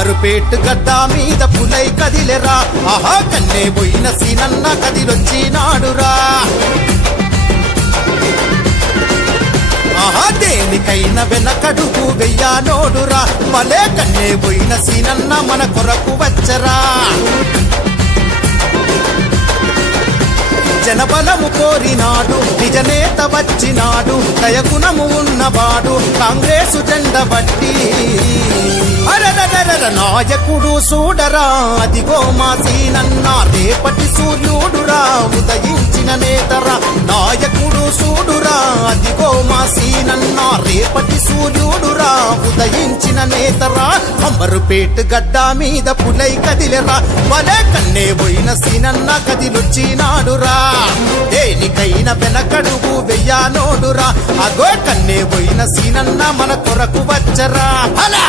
అంబరుపేట్ గడ్డ మీద పులై కదిలెరా ఆహా కన్నే పోయిన సీనన్న కదిలొచ్చినాడురా ఆహా దేనికైనా వెనకడుగు వెయ్యానోడురా భలే కన్నే పోయిన సీనన్న మన కొరకు వచ్చరా జనబలము కోరినాడు నిజనేత వచ్చినాడు దయగుణము ఉన్నవాడు కాంగ్రెసు జెండ బట్టి అరరరర నాయకుడు చూడరా అదిగో మా సీనన్న రేపటి సూర్యుడురా ఉదయించిన నేతరా నాయకుడు చూడురా అదిగో మా సీనన్న రేపటి సూర్యుడురా ఉదయించిన నేతరా అంబరుపేట్ గడ్డ మీద పులై కదిలెరా భలే కన్నే పోయిన సీనన్న కదిలొచ్చినాడురా దేనికైనా వెనకడుగు వెయ్యానోడురా అగో కన్నే పోయిన సీనన్న మన కొరకు వచ్చరా అలా